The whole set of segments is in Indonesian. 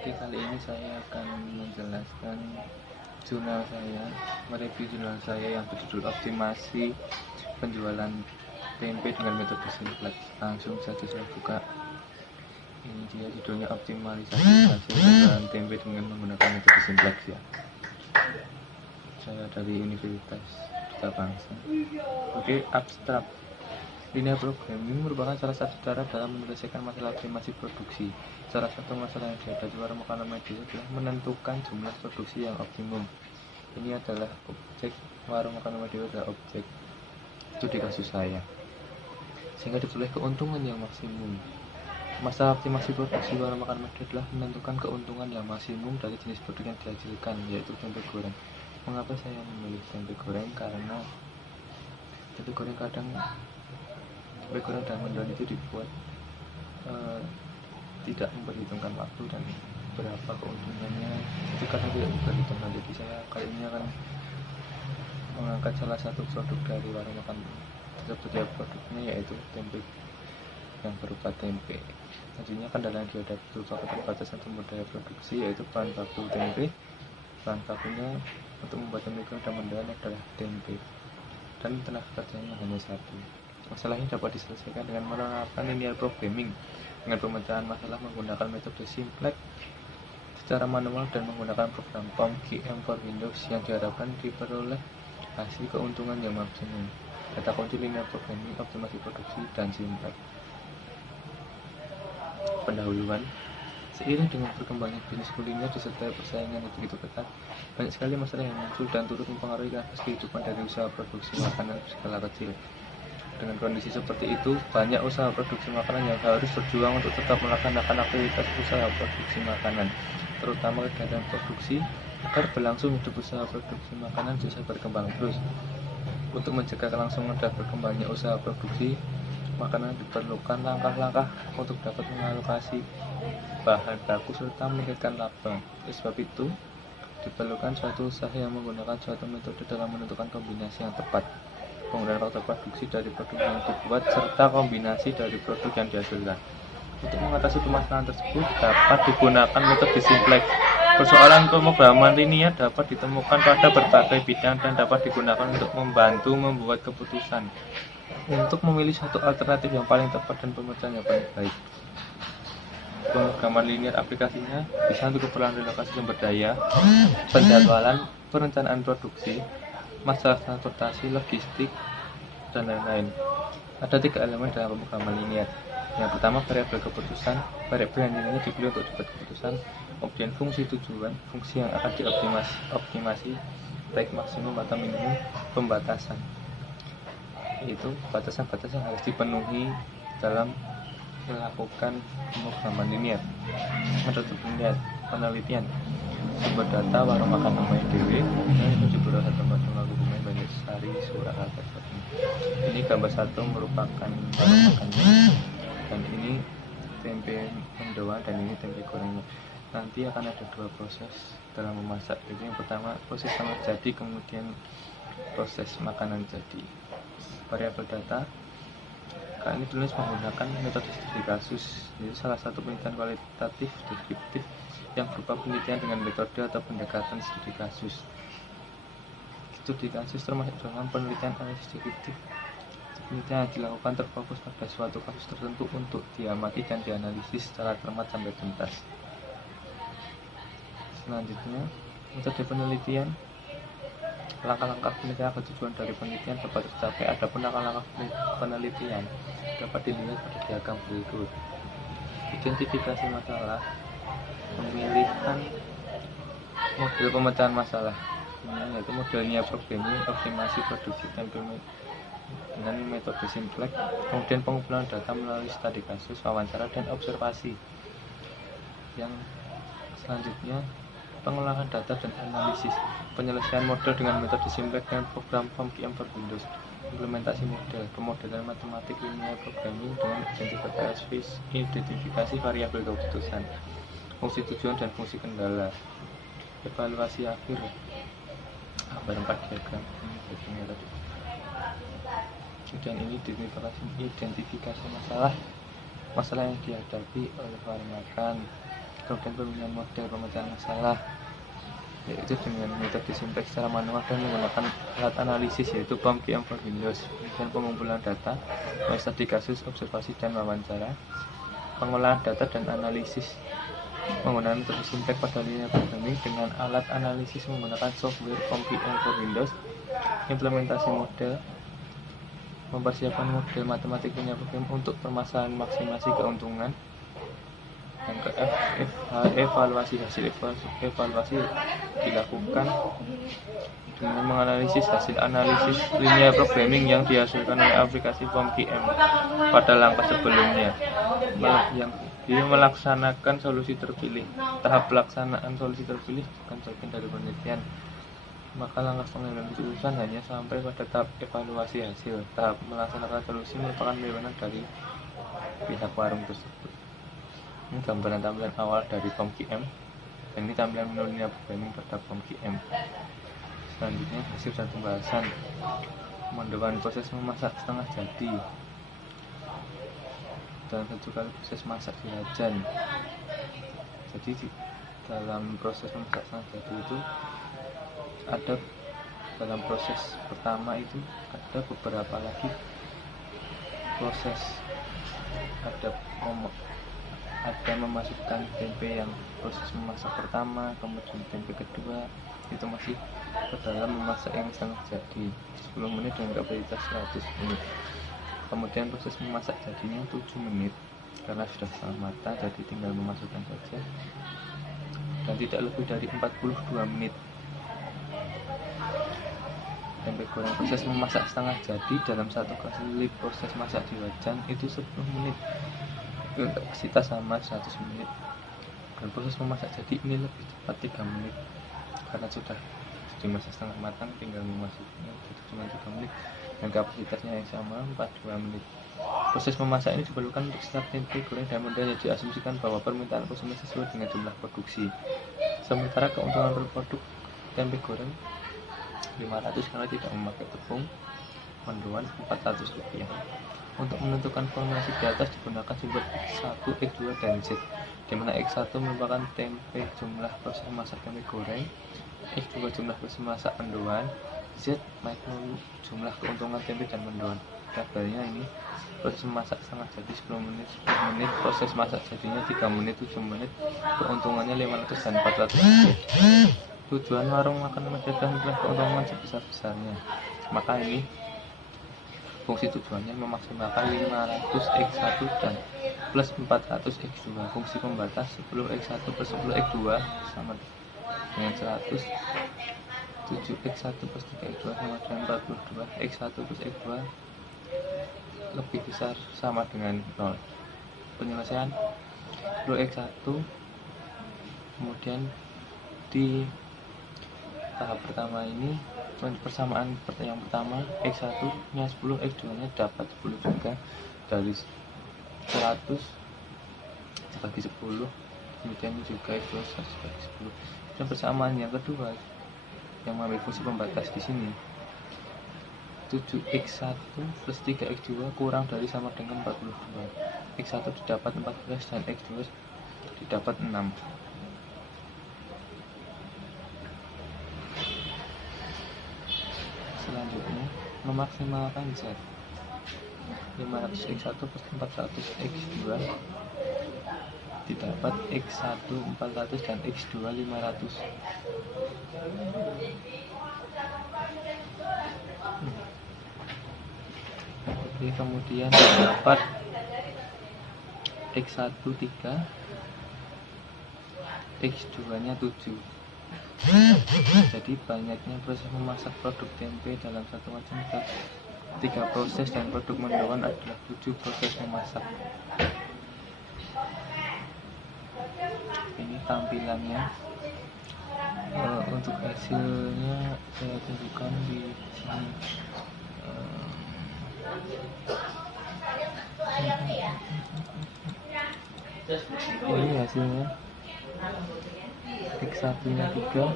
Oke, kali ini saya akan menjelaskan mereview jurnal saya yang berjudul Optimasi Penjualan Tempe dengan Metode Simplex. Langsung saja saya buka. Ini dia judulnya, Optimalisasi Hasil Penjualan Tempe dengan menggunakan Metode Simplex ya. Saya dari Universitas Duta Bangsa. Oke, abstrak. Linear programming merupakan salah satu cara dalam menyelesaikan masalah optimasi produksi. Salah satu masalah yang dihadapi warung makanan medis adalah menentukan jumlah produksi yang optimum. Ini adalah objek, warung makanan medis adalah objek studi kasus saya, sehingga diperoleh keuntungan yang maksimum. Masalah optimasi produksi warung makanan medis adalah menentukan keuntungan yang maksimum dari jenis produk yang dihasilkan, yaitu tempe goreng. Mengapa saya memilih tempe goreng? Karena tempe goreng dan mendoan itu dibuat tidak memperhitungkan waktu dan berapa keuntungannya itu karena tidak diperhitungkan. Jadi saya kali ini akan mengangkat salah satu produk dari warung makan tersebut, ya, produknya yaitu tempe yang berupa tempe. Nantinya kendala yang dihadapi berupa keterbatasan sumber daya produksi, yaitu bahan baku tempe. Bahan bakunya untuk membuat tempe goreng dan mendoan adalah tempe, dan tenaga kerjanya hanya satu. Masalah ini dapat diselesaikan dengan menerapkan linear programming dengan pemecahan masalah menggunakan metode simplex secara manual dan menggunakan program POM-GM for Windows yang diharapkan diperoleh hasil keuntungan yang maksimum. Kata kunci linear programming, optimasi produksi, dan simplex. Pendahuluan. Seiring dengan berkembangnya bisnis kuliner disertai persaingan yang begitu ketat, banyak sekali masalah yang muncul dan turut mempengaruhi aspek kehidupan dari usaha produksi makanan berskala kecil. Dengan kondisi seperti itu, banyak usaha produksi makanan yang harus berjuang untuk tetap melaksanakan aktivitas usaha produksi makanan, terutama kegiatan produksi, agar berlangsung hidup usaha produksi makanan bisa berkembang terus. Untuk mencegah kelangsungan dan berkembangnya usaha produksi makanan, diperlukan langkah-langkah untuk dapat mengalokasi bahan baku serta meningkatkan laba. Oleh sebab itu, diperlukan suatu usaha yang menggunakan suatu metode dalam menentukan kombinasi yang tepat, penggunaan faktor produksi dari produk yang dibuat, serta kombinasi dari produk yang dihasilkan. Untuk mengatasi permasalahan tersebut dapat digunakan metode simplex. Persoalan pemrograman linear dapat ditemukan pada berbagai bidang dan dapat digunakan untuk membantu membuat keputusan untuk memilih satu alternatif yang paling tepat dan pemecahan yang paling baik. Pemrograman linear aplikasinya bisa untuk keperluan relokasi sumber daya, penjadwalan, perencanaan produksi, masalah transportasi, logistik, dan lain-lain. Ada 3 elemen dalam pemrograman linear. Yang pertama, variabel keputusan. Variabel yang nilainya dipilih untuk dibuat keputusan. Kemudian fungsi tujuan, fungsi yang akan dioptimasi, baik maksimum atau minimum. Pembatasan, yaitu batasan-batasan yang harus dipenuhi dalam melakukan pemrograman linear. Metode penelitian. Sumber data warung makan namanya dewe, kemudian 71 tempat lagu pemain Banjarsari Surakarta. Ini gambar satu merupakan warung makannya, dan ini tempe mendoan, dan ini tempe gorengnya. Nanti akan ada 2 proses dalam memasak. Jadi yang pertama proses sangat jadi, kemudian proses makanan jadi. Variabel data, kali ini tulis menggunakan metode studi kasus, yaitu salah satu penelitian kualitatif deskriptif yang berupa penelitian dengan metode atau pendekatan studi kasus. Studi kasus termasuk dalam penelitian analisis deskriptif. Penelitian yang dilakukan terfokus pada suatu kasus tertentu untuk diamati dan dianalisis secara cermat sampai tuntas. Selanjutnya, metode penelitian. Langkah-langkah penelitian atau tujuan dari penelitian dapat tercapai. Adapun langkah-langkah penelitian dapat dilihat pada diagram berikut. Identifikasi masalah, pemilihan model pemecahan masalah, yaitu modelnya programming, optimasi produksi tempe dengan metode simplex, kemudian pengumpulan data melalui studi kasus, wawancara, dan observasi. Yang selanjutnya, pengolahan data dan analisis, penyelesaian model dengan metode simplex dan program POM-GM for Windows, implementasi model, pemodelan matematik linear programming dengan identifikasi variabel keputusan, fungsi tujuan dan fungsi kendala, evaluasi akhir, gambar 4 diagram ini tadi. Kemudian ini identifikasi masalah yang dihadapi oleh warung makan, kemudian pemilihan model pemecahan masalah, yaitu dengan metode simplex secara manual dan menggunakan alat analisis yaitu POM-QM for Windows, kemudian pengumpulan data, studi kasus, observasi dan wawancara, pengolahan data dan analisis menggunakan metode simplex pada linear programming dengan alat analisis menggunakan software POM-QM for Windows, implementasi model, mempersiapkan model matematik linear programming untuk permasalahan maksimasi keuntungan, dan ke evaluasi hasil evaluasi dilakukan dengan menganalisis hasil analisis linear programming yang dihasilkan oleh aplikasi POM-QM pada langkah sebelumnya, yang dia melaksanakan solusi terpilih. Tahap pelaksanaan solusi terpilih bukan bagian dari penelitian, maka langkah pengambilan keputusan hanya sampai pada tahap evaluasi hasil. Tahap melaksanakan solusi merupakan wewenang dari pihak warung tersebut. Ini gambaran tampilan awal dari POM-QM, dan ini tampilan menu linear programming pada POM-QM. Selanjutnya hasil dan pembahasan. Pemanduan proses memasak setengah jadi dan 1 kali proses masak di wajan. Jadi dalam proses memasak setengah jadi itu ada, dalam proses pertama itu ada beberapa lagi proses, ada memasukkan tempe yang proses memasak pertama, kemudian tempe kedua itu masih ke dalam memasak yang setengah jadi 10 menit dengan kapasitas 100 menit. Kemudian proses memasak jadinya 7 menit karena sudah setengah matang, jadi tinggal memasukkan saja, dan tidak lebih dari 42 menit. Tempe goreng proses memasak setengah jadi dalam 1 kali proses masak di wajan itu 10 menit, kapasitas sama 100 menit. Dan proses memasak jadi ini lebih cepat 3 menit karena sudah dimasak setengah matang, tinggal memasuknya, jadi cuma 3 menit dan kapasitasnya yang sama 42 menit. Proses memasak ini diperlukan untuk setiap tempe goreng dan mudah diasumsikan bahwa permintaan konsumen sesuai dengan jumlah produksi. Sementara keuntungan per produk tempe goreng 500 karena tidak memakai tepung, mendoan 400 rupiah. Untuk menentukan formulasi di atas digunakan sumber X1, X2, dan Z, di mana X1 merupakan tempe jumlah proses masak tempe goreng, X2 jumlah proses masak mendoan, Z makro jumlah keuntungan tempe dan mendoan. Tabelnya ini proses masak setengah jadi 10 menit, 10 menit, proses masak jadinya 3 menit, 7 menit, keuntungannya 500 dan 400 rupiah. Tujuan warung makan menjaga keuntungan sebesar-besarnya, maka ini fungsi tujuannya memaksimalkan 500 X1 dan plus 400 X2. Fungsi pembatas 10 X1 plus 10 X2 sama dengan 100, 7 X1 plus 3 X2 sama dengan 42, X1 plus X2 lebih besar sama dengan 0. Penyelesaian 10 X1, kemudian di tahap pertama ini persamaan yang pertama X1 nya 10, X2 nya dapat 10 juga, dari 100 dibagi 10, kemudian juga X2 100 dibagi 10. Dan persamaan yang kedua yang mengambil fungsi pembatas di sini 7X1 plus 3X2 kurang dari sama dengan 42. X1 didapat 14 dan X2 didapat 6. Selanjutnya memaksimalkan Z 500 X1 plus 400 X2 didapat X1 400 dan X2 500. Oke, kemudian dapat X1 3, X2 nya 7. Jadi banyaknya proses memasak produk tempe dalam satu wajan 3 proses dan produk mendoan adalah 7 proses memasak. Ini tampilannya. Untuk hasilnya saya tunjukkan di sini. Ini hasilnya. X1 nya 3,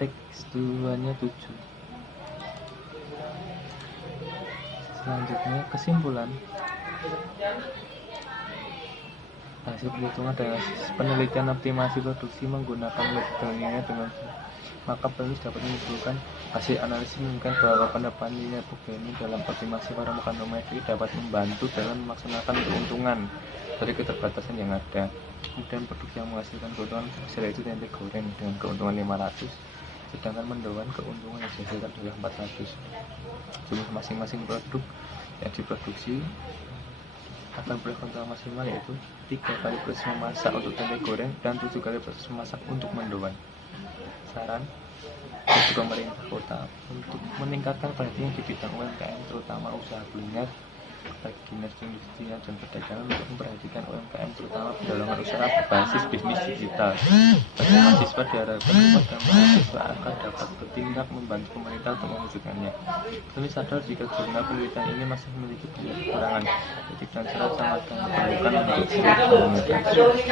X2 nya 7. Selanjutnya kesimpulan. Hasil perhitungan dan penelitian optimasi produksi menggunakan metode linear dengan maka penulis dapat menyimpulkan hasil analisis menunjukkan bahwa penerapan linear programming dalam optimasi parameter numeric dapat membantu dalam melaksanakan keuntungan dari keterbatasan yang ada. Kemudian produk yang menghasilkan keuntungan hasil itu tempe goreng dengan keuntungan 500, sedangkan mendoan keuntungan yang dihasilkan adalah 400. Jumlah masing-masing produk yang diproduksi akan boleh keuntungan maksimal yaitu 3 kali proses memasak untuk tempe goreng dan 7 kali proses memasak untuk mendoan. Saran bagi pemerintah kota untuk meningkatkan perhatian di bidang UMKM terutama usaha kuliner bagi dinas perindustrian dan perdagangan untuk memperhatikan UMKM terutama pendalaman usaha berbasis bisnis digital. Bagi mahasiswa diharapkan kepada mahasiswa akan dapat bertindak membantu pemerintah untuk mewujudkannya. Kami sadar jika jurnal penelitian ini masih memiliki banyak kekurangan, kritik dan syarat sangat diperlukan untuk diperlukan.